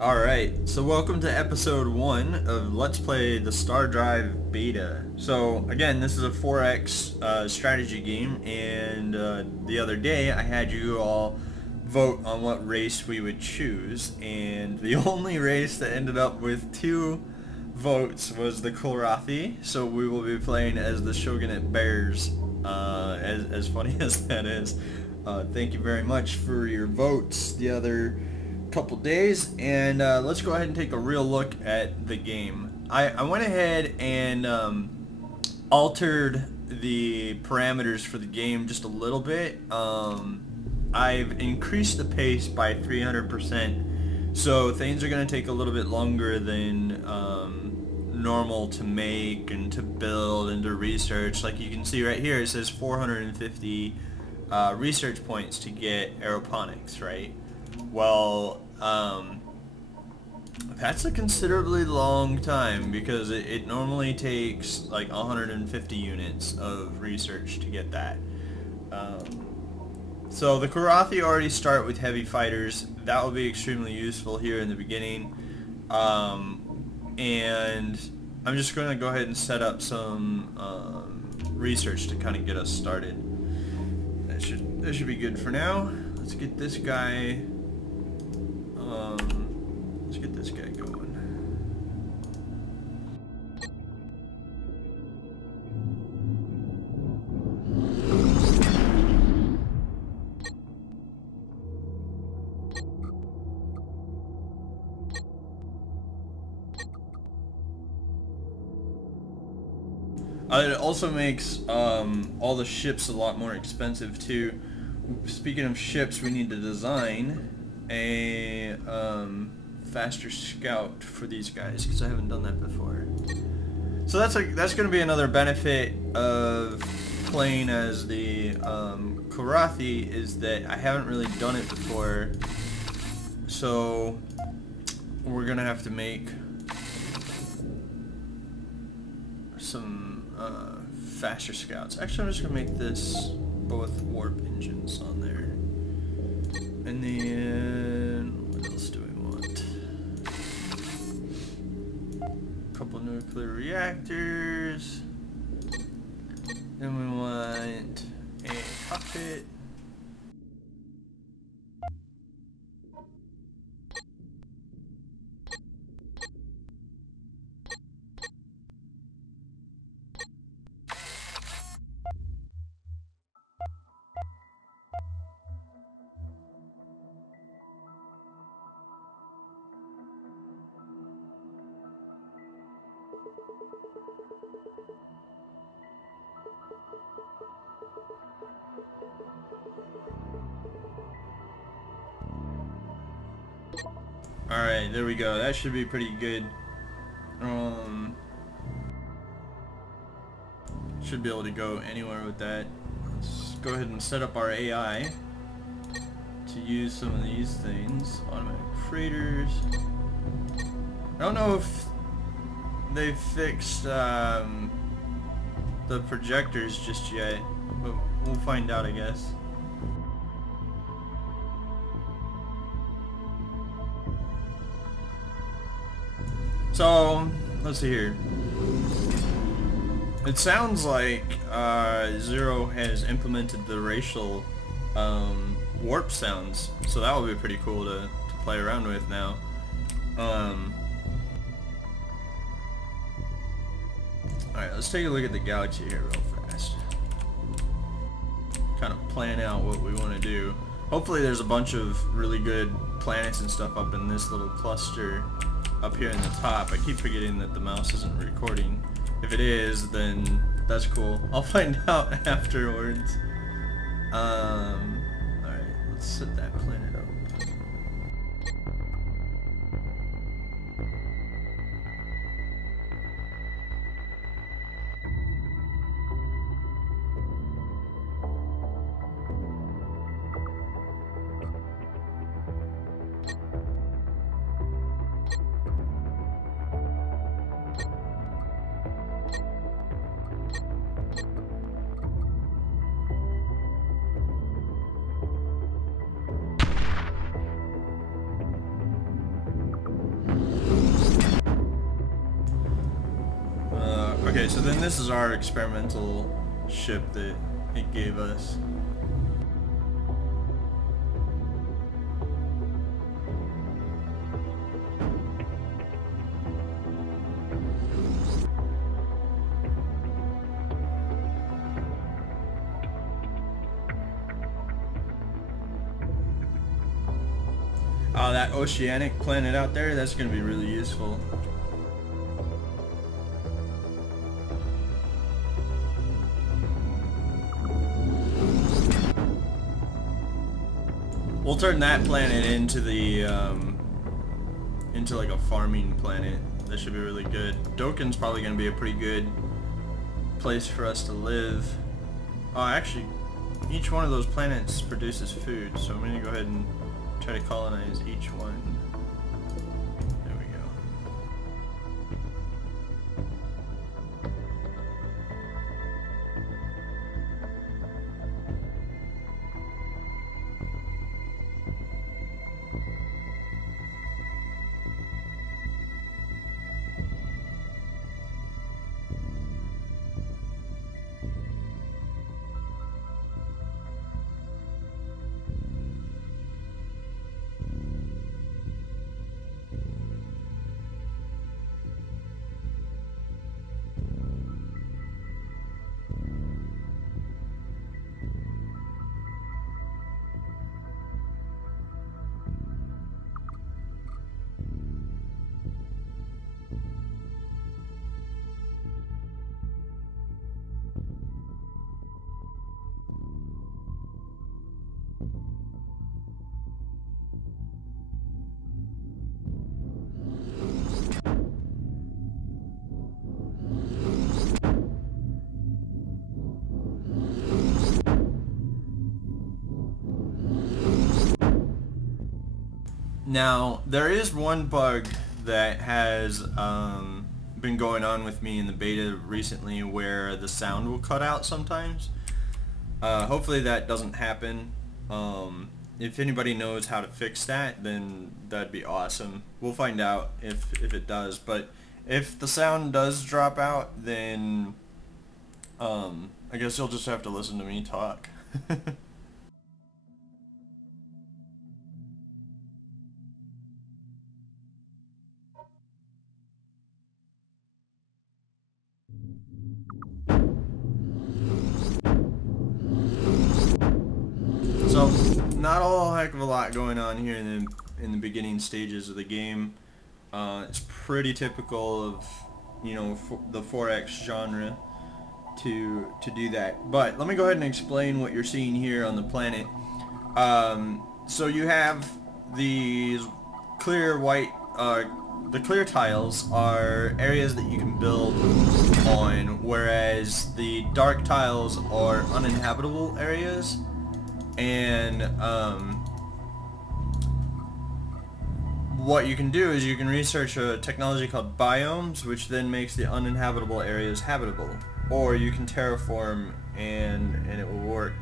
Alright, so welcome to episode 1 of Let's Play the Stardrive Beta. So again, this is a 4X strategy game, and the other day I had you all vote on what race we would choose, and the only race that ended up with 2 votes was the Korathi, so we will be playing as the Shogunate Bears, as funny as that is. Thank you very much for your votes the other couple days, and let's go ahead and take a real look at the game. I went ahead and altered the parameters for the game just a little bit. I've increased the pace by 300%, so things are going to take a little bit longer than normal to make and to build and to research. Like you can see right here, it says 450 research points to get aeroponics, right? Well, that's a considerably long time because it normally takes like 150 units of research to get that. So the Korathi already start with heavy fighters. That will be extremely useful here in the beginning. And I'm just going to go ahead and set up some research to kind of get us started. That should be good for now. Let's get this guy. Let's get this guy going. It also makes all the ships a lot more expensive too. Speaking of ships, we need to design a faster scout for these guys because I haven't done that before. So that's going to be another benefit of playing as the Korathi, is that I haven't really done it before. So we're going to have to make some faster scouts. Actually, I'm just going to make this both warp engines on there. And then what else do we want? A couple nuclear reactors. Then we want a cockpit. Alright, there we go. That should be pretty good. Should be able to go anywhere with that. Let's go ahead and set up our AI to use some of these things. Automatic freighters. I don't know if they fixed the projectors just yet, but we'll find out, I guess. So, let's see here. It sounds like Zero has implemented the racial warp sounds, so that will be pretty cool to play around with now. Alright, let's take a look at the galaxy here real fast. Kind of plan out what we want to do. Hopefully there's a bunch of really good planets and stuff up in this little cluster up here in the top. I keep forgetting that the mouse isn't recording. If it is, then that's cool. I'll find out afterwards. Alright, let's set that planet up. Okay, so then this is our experimental ship that it gave us. Oh, that oceanic planet out there, that's going to be really useful. We'll turn that planet into the, into like a farming planet. That should be really good. Doken's probably going to be a pretty good place for us to live. Oh, actually, each one of those planets produces food, so I'm going to go ahead and try to colonize each one. There we go. Now, there is one bug that has been going on with me in the beta recently where the sound will cut out sometimes. Hopefully that doesn't happen. If anybody knows how to fix that, then that'd be awesome. We'll find out if it does, but if the sound does drop out, then I guess you'll just have to listen to me talk. So, not a whole heck of a lot going on here in the beginning stages of the game. It's pretty typical of, you know, the 4X genre to do that. But let me go ahead and explain what you're seeing here on the planet. So you have these clear white, the clear tiles are areas that you can build on, whereas the dark tiles are uninhabitable areas. And what you can do is you can research a technology called biomes, which then makes the uninhabitable areas habitable. Or you can terraform and it will work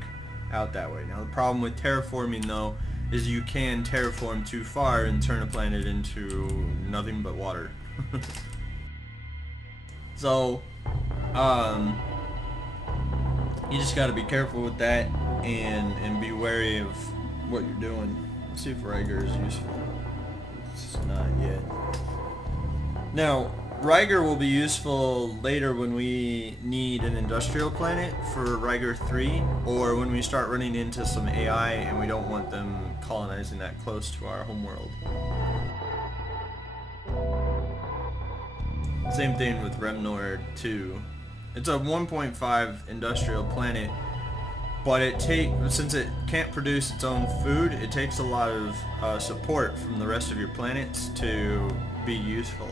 out that way. Now the problem with terraforming though is you can terraform too far and turn a planet into nothing but water. So you just gotta be careful with that and be wary of what you're doing. Let's see if Riger is useful. It's not yet. Now, Riger will be useful later when we need an industrial planet for Riger 3, or when we start running into some AI and we don't want them colonizing that close to our homeworld. Same thing with Remnor 2. It's a 1.5 industrial planet, but since it can't produce its own food, it takes a lot of support from the rest of your planets to be useful.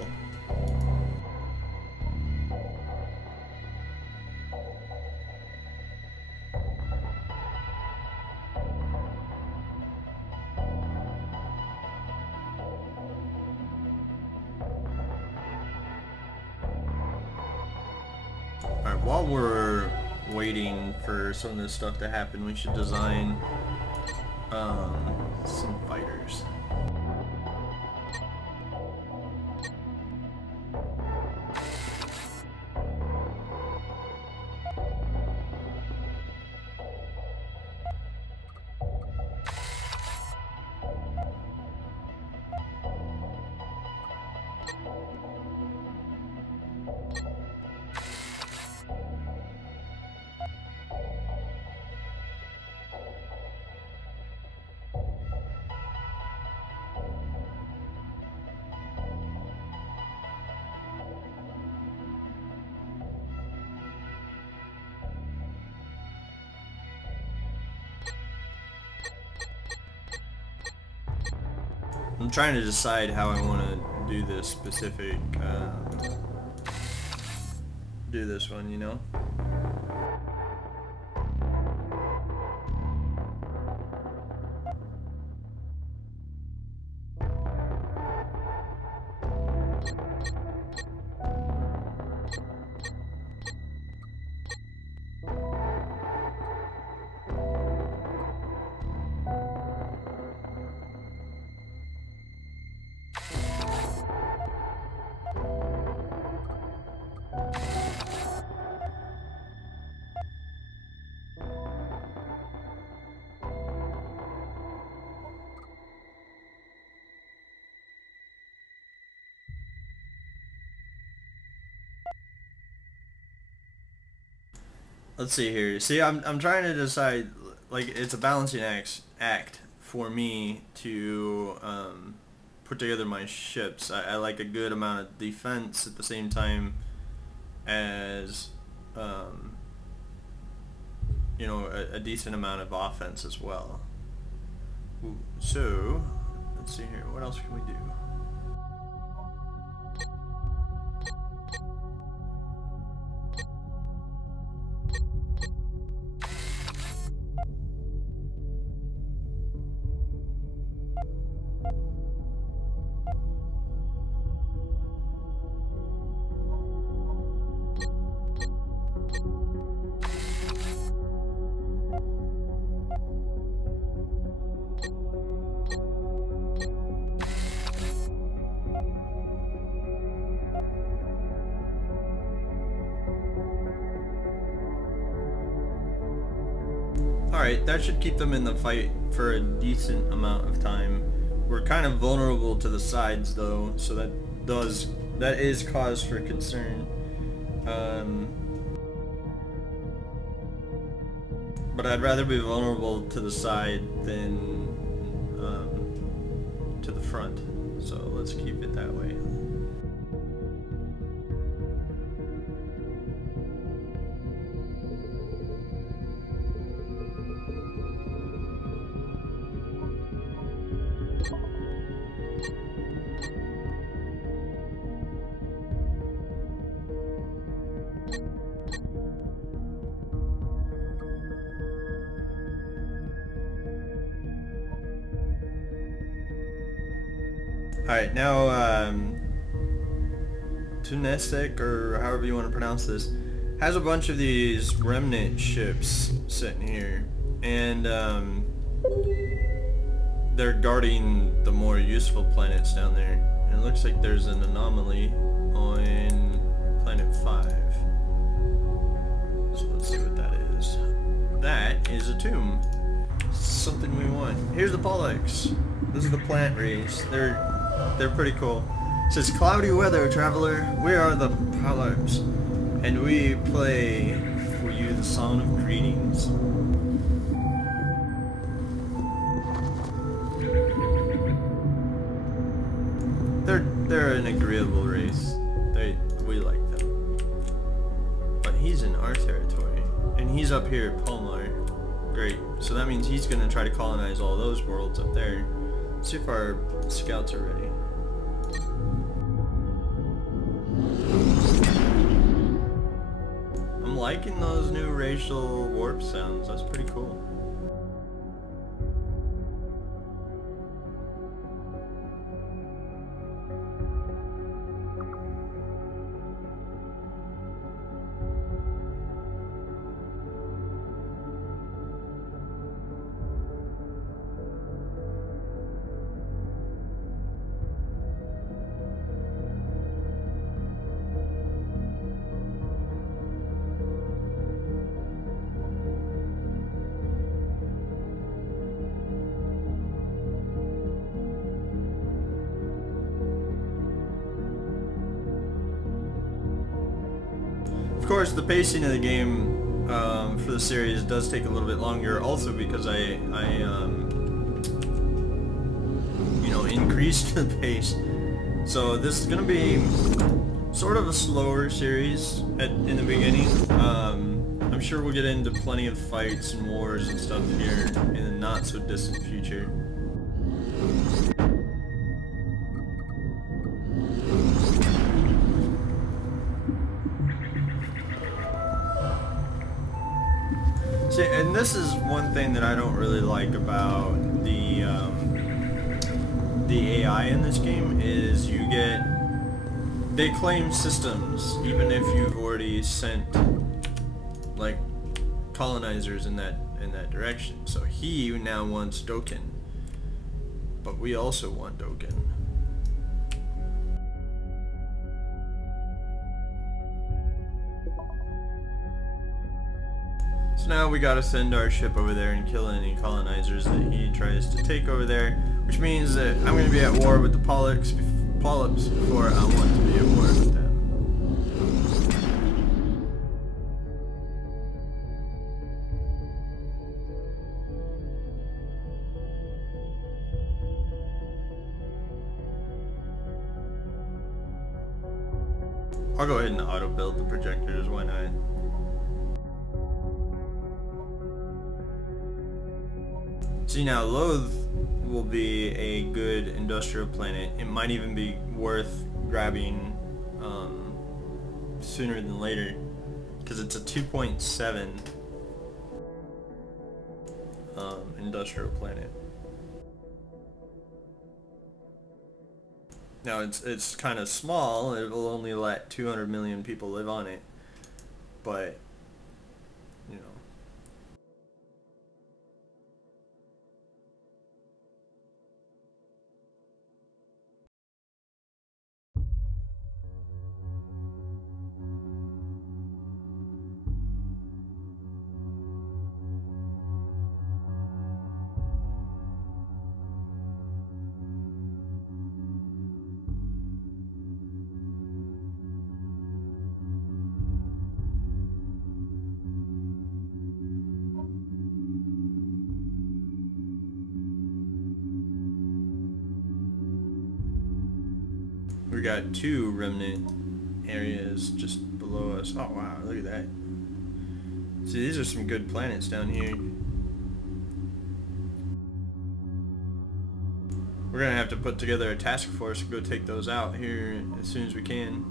Alright, while we're waiting for some of this stuff to happen, we should design some fighters. I'm trying to decide how I want to do this specific, do this one, you know? Let's see here. See, I'm trying to decide, like, it's a balancing act for me to put together my ships. I like a good amount of defense at the same time as you know, a decent amount of offense as well. Ooh, so let's see here. What else can we do? Alright, that should keep them in the fight for a decent amount of time. We're kind of vulnerable to the sides though, so that is cause for concern. But I'd rather be vulnerable to the side than to the front, so let's keep it that way. Alright, now, Tunesek, or however you want to pronounce this, has a bunch of these remnant ships sitting here, and they're guarding the more useful planets down there. And it looks like there's an anomaly on planet 5. So let's see what that is. That is a tomb. Something we want. Here's the Pollux. This is the plant race. They're pretty cool. It says, "Cloudy weather, traveler. We are the Pollux, and we play for you the song of greetings." They're an agreeable race. We like them. But he's in our territory, and he's up here at Palmar. Great. So that means he's gonna try to colonize all those worlds up there. Let's see if our scouts are ready. I'm liking those new racial warp sounds. That's pretty cool. Of course, the pacing of the game for the series does take a little bit longer, also because I you know, increased the pace. So this is gonna be sort of a slower series in the beginning. I'm sure we'll get into plenty of fights and wars and stuff here in the not so distant future. See, and this is one thing that I don't really like about the AI in this game is they claim systems even if you've already sent like colonizers in that direction. So he now wants Dokkan, but we also want Dokkan. So now we gotta send our ship over there and kill any colonizers that he tries to take over there, which means that I'm gonna be at war with the polyps before I want to be at war with them. I'll go ahead and auto build the projectors, why not? See, now Loath will be a good industrial planet. It might even be worth grabbing sooner than later because it's a 2.7 industrial planet. Now it's kind of small. It will only let 200 million people live on it, but you know. We got 2 remnant areas just below us. Oh wow, look at that. See, these are some good planets down here. We're gonna have to put together a task force and go take those out here as soon as we can.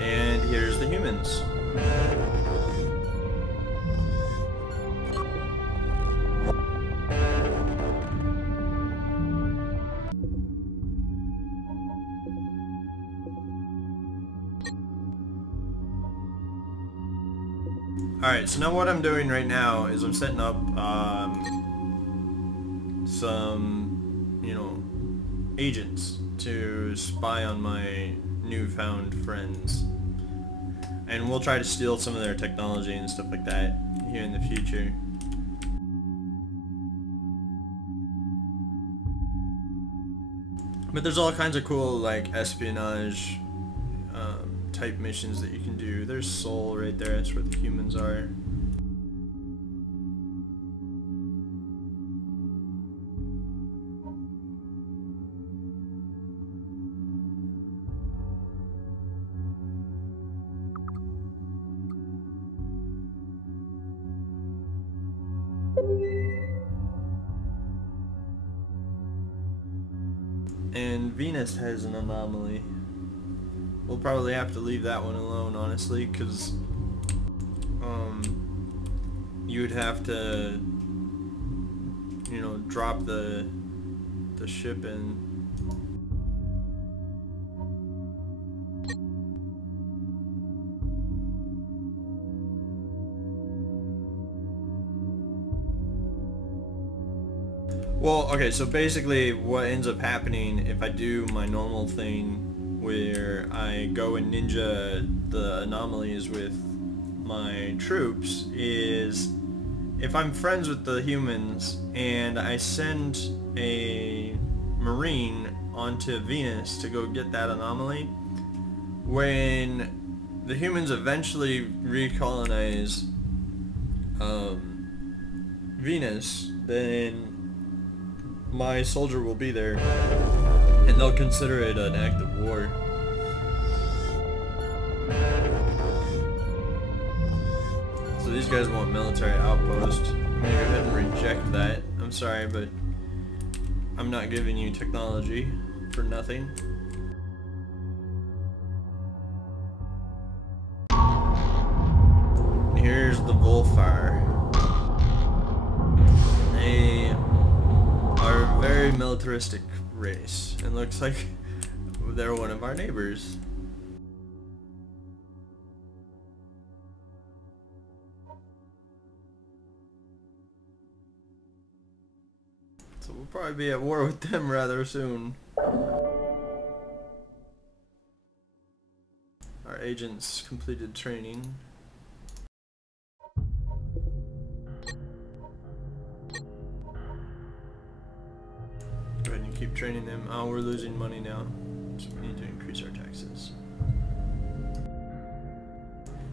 And here's the humans. Alright, so now what I'm doing right now is I'm setting up some, you know, agents to spy on my newfound friends. And we'll try to steal some of their technology and stuff like that here in the future. But there's all kinds of cool, like, espionage type missions that you can do. There's Sol right there, that's where the humans are. And Venus has an anomaly. We'll probably have to leave that one alone, honestly, because you would have to, you know, drop the ship in. Well, okay, so basically what ends up happening if I do my normal thing where I go and ninja the anomalies with my troops, is if I'm friends with the humans and I send a Marine onto Venus to go get that anomaly, when the humans eventually recolonize Venus, then my soldier will be there and they'll consider it an act of war. So these guys want military outpost. I'm gonna go ahead and reject that. I'm sorry, but I'm not giving you technology for nothing. And here's the Volfire. They are a very militaristic race, and looks like they're one of our neighbors. So we'll probably be at war with them rather soon. Our agents completed training. Go ahead and keep training them. Oh, we're losing money now, so we need to increase our taxes.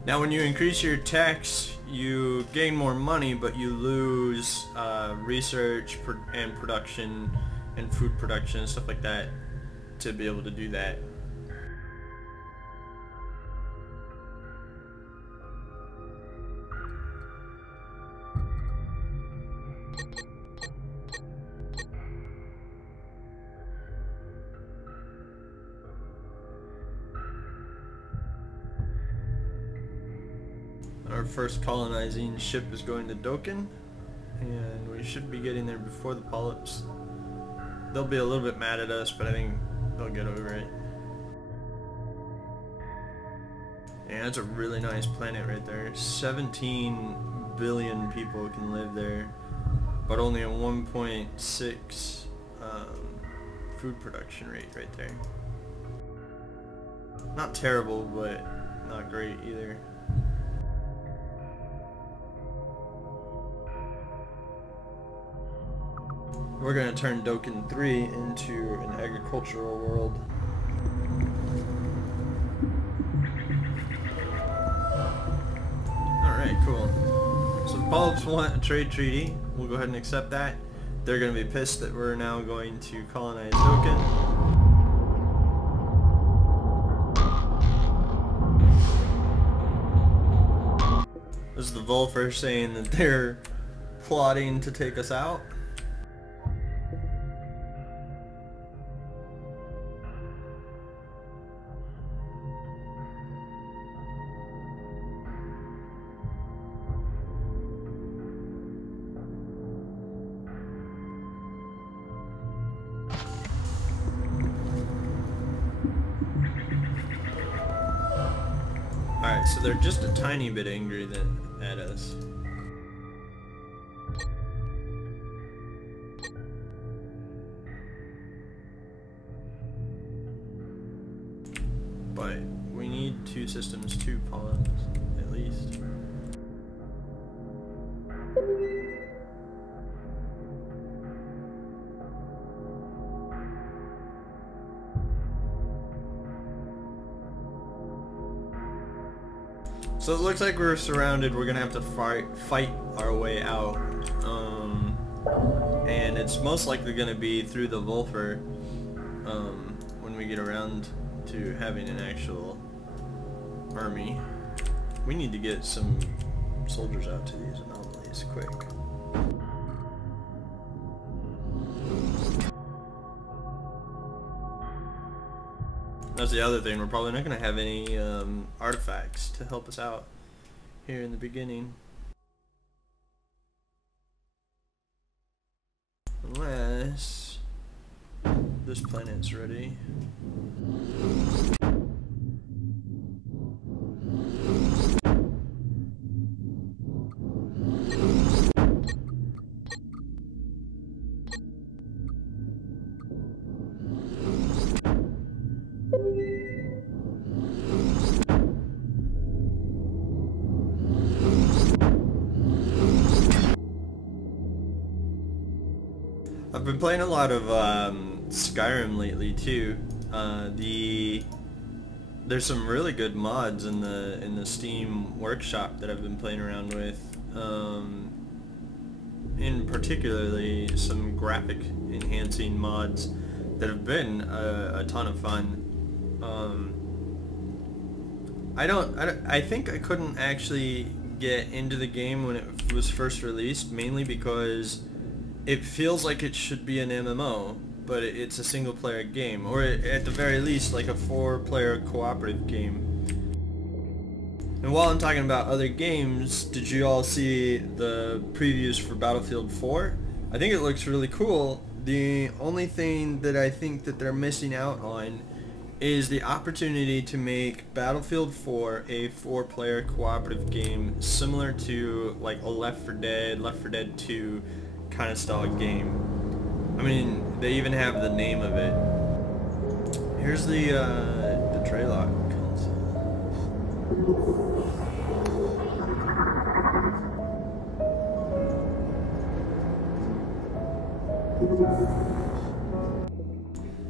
Now when you increase your tax, you gain more money, but you lose research and production and food production and stuff like that to be able to do that. Our first colonizing ship is going to Dokken, and we should be getting there before the polyps. They'll be a little bit mad at us, but I think they'll get over it. Yeah, that's a really nice planet right there. 17 billion people can live there, but only a 1.6 food production rate right there. Not terrible, but not great either. We're going to turn Dokken 3 into an agricultural world. Alright, cool. So the polyps want a trade treaty. We'll go ahead and accept that. They're going to be pissed that we're now going to colonize Dokken. This is the Volfer saying that they're plotting to take us out. Alright, so they're just a tiny bit angry at us. But we need 2 systems, 2 pawns, at least. So it looks like we're surrounded. We're gonna have to fight our way out, and it's most likely gonna be through the Volfer when we get around to having an actual army. We need to get some soldiers out to these anomalies quick. That's the other thing, we're probably not going to have any artifacts to help us out here in the beginning. Unless this planet's ready. I've been playing a lot of Skyrim lately too. There's some really good mods in the Steam workshop that I've been playing around with. In particularly some graphic enhancing mods that have been a ton of fun. I think I couldn't actually get into the game when it was first released, mainly because it feels like it should be an MMO, but it's a single player game, or at the very least like a 4-player cooperative game. And while I'm talking about other games, did you all see the previews for Battlefield 4? I think it looks really cool. The only thing that I think that they're missing out on is the opportunity to make Battlefield 4 a 4-player cooperative game similar to like a Left 4 Dead 2 kind of style game. I mean, they even have the name of it. Here's the Draylock console.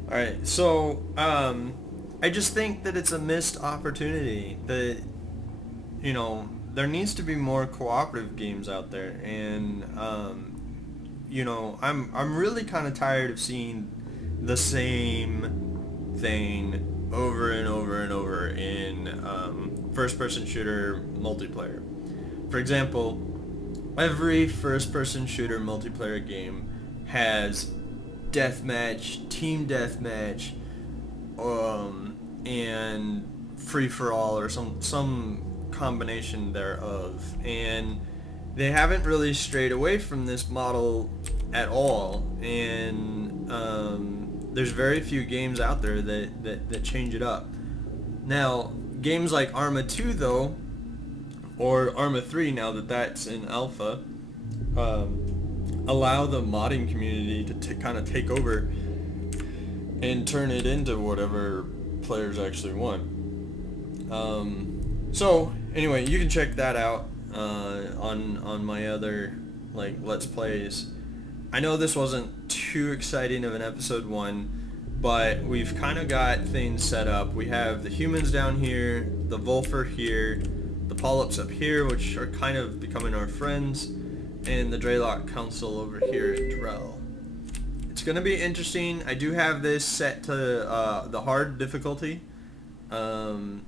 Alright, so, I just think that it's a missed opportunity that, you know, there needs to be more cooperative games out there, and, you know, I'm really kind of tired of seeing the same thing over and over and over in, first-person shooter multiplayer. For example, every first-person shooter multiplayer game has deathmatch, team deathmatch, and free-for-all, or some combination thereof, and they haven't really strayed away from this model at all, and there's very few games out there that change it up. Now, games like Arma 2 though, or Arma 3 now that that's in alpha, allow the modding community to kind of take over and turn it into whatever players actually want. So anyway, you can check that out on my other like Let's Plays. I know this wasn't too exciting of an episode 1, but we've kind of got things set up. We have the humans down here, the Volfer here, the Polyps up here, which are kind of becoming our friends, and the Draylock Council over here at Drell. It's going to be interesting. I do have this set to the hard difficulty, and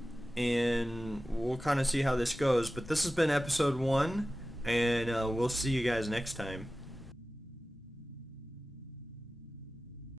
we'll kind of see how this goes. But this has been episode 1, and we'll see you guys next time.